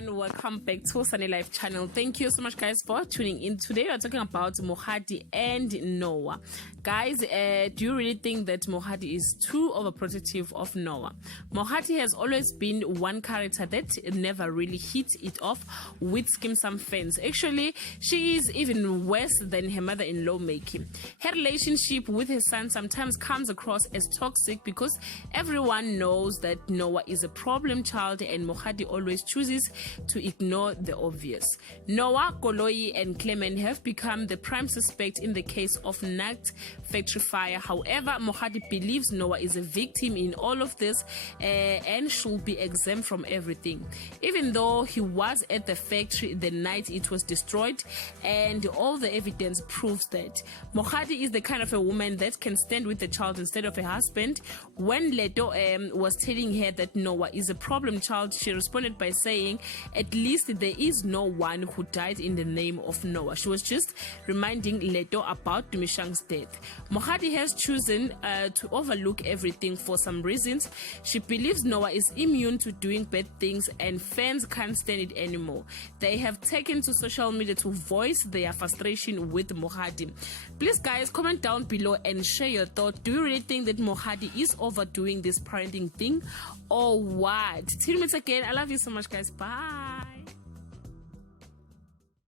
everyone, welcome back to Sunny Life channel. Thank you so much guys for tuning in. Today we're talking about Mogadi and Noah. Guys, do you really think that Mogadi is too overprotective of Noah? Mogadi has always been one character that never really hit it off with some fans. Actually, she is even worse than her mother-in-law Meki. Her relationship with her son sometimes comes across as toxic because everyone knows that Noah is a problem child and Mogadi always chooses to ignore the obvious. Noah, Koloi and Clement have become the prime suspect in the case of Nagt factory fire. However, Mogadi believes Noah is a victim in all of this and should be exempt from everything. Even though he was at the factory the night it was destroyed and all the evidence proves that. Mogadi is the kind of a woman that can stand with the child instead of a husband. When Leto was telling her that Noah is a problem child, she responded by saying, at least there is no one who died in the name of Noah. She was just reminding Leto about Dumishang's death. Mogadi has chosen to overlook everything for some reasons. She believes Noah is immune to doing bad things and fans can't stand it anymore. They have taken to social media to voice their frustration with Mogadi. Please guys, comment down below and share your thoughts. Do you really think that Mogadi is overdoing this parenting thing or what? Till we meet again, I love you so much guys. Bye.